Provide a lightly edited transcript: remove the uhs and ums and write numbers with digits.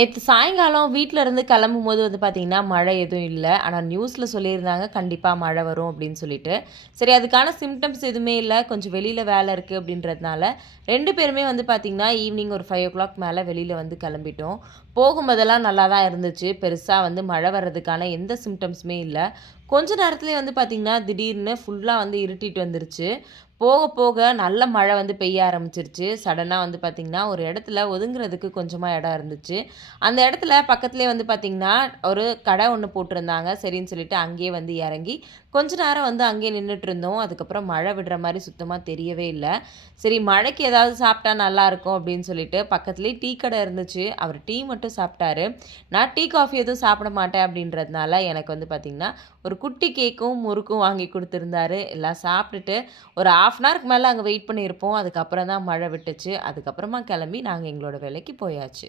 நேத்து சாயங்காலம் வீட்ல இருந்து கிளம்பும்போது வந்து பார்த்தீங்கன்னா, மழை எதுவும் இல்ல. ஆனா நியூஸ்ல சொல்லியிருந்தாங்க, கண்டிப்பா மழை வரும் அப்படின்னு சொல்லிட்டு. சரி அதுக்கான சிம்ப்டம்ஸ் எதுவுமே இல்ல. கொஞ்சம் வெளியில வேலை இருக்கு அப்படின்றதுனால, 2 பேருமே வந்து பார்த்தீங்கன்னா, ஈவினிங் ஒரு 5:00 மேல வெளியில வந்து கிளம்பிட்டோம். போகும்போதெல்லாம் நல்லா தான் இருந்துச்சு. பெருசா வந்து மழை வர்றதுக்கான எந்த சிம்ப்டம்ஸுமே இல்ல. கொஞ்ச நேரத்திலேயே வந்து பார்த்தீங்கன்னா, திடீர்னு ஃபுல்லா வந்து இருட்டிட்டு வந்துருச்சு. போக போக நல்ல மழை வந்து பெய்ய ஆரம்பிச்சிருச்சு. சடனா வந்து பார்த்தீங்கன்னா, ஒரு இடத்துல ஒதுங்குறதுக்கு கொஞ்சமா இடம் இருந்துச்சு. அந்த இடத்துல பக்கத்திலேயே வந்து பார்த்தீங்கன்னா, ஒரு கடை ஒண்ணு போட்டிருந்தாங்க. சரின்னு சொல்லிட்டு அங்கேயே வந்து இறங்கி, கொஞ்ச நேரம் வந்து அங்கேயே நின்னுட்டுருந்தோம். அதுக்கப்புறம் மழை விடுற மாரி சுத்தமா தெரியவே இல்ல. சரி மழைக்கு ஏதாவது சாப்பிட்டா நல்லாயிருக்கும் அப்படின்னு சொல்லிட்டு, பக்கத்திலேயே டீ கடை இருந்துச்சு. அவர் டீ மட்டும் சாப்பிட்டாரு. நான் டீ, காஃபி எதுவும் சாப்பிட மாட்டேன் அப்படின்றதுனால, எனக்கு வந்து பார்த்தீங்கன்னா, ஒரு குட்டி கேக்கும், முறுக்கும் வாங்கி குடுத்துருந்தாரு. எல்லாம் சாப்பிட்டுட்டு ஒரு 1/2 அன் ஹவருக்கு மேல அங்க வெயிட் பண்ணியிருப்போம். அதுக்கப்புறம் தான் மழை விட்டுச்சு. அதுக்கப்புறமா கிளம்பி நாங்க எங்களோட வேலைக்கு போயாச்சு.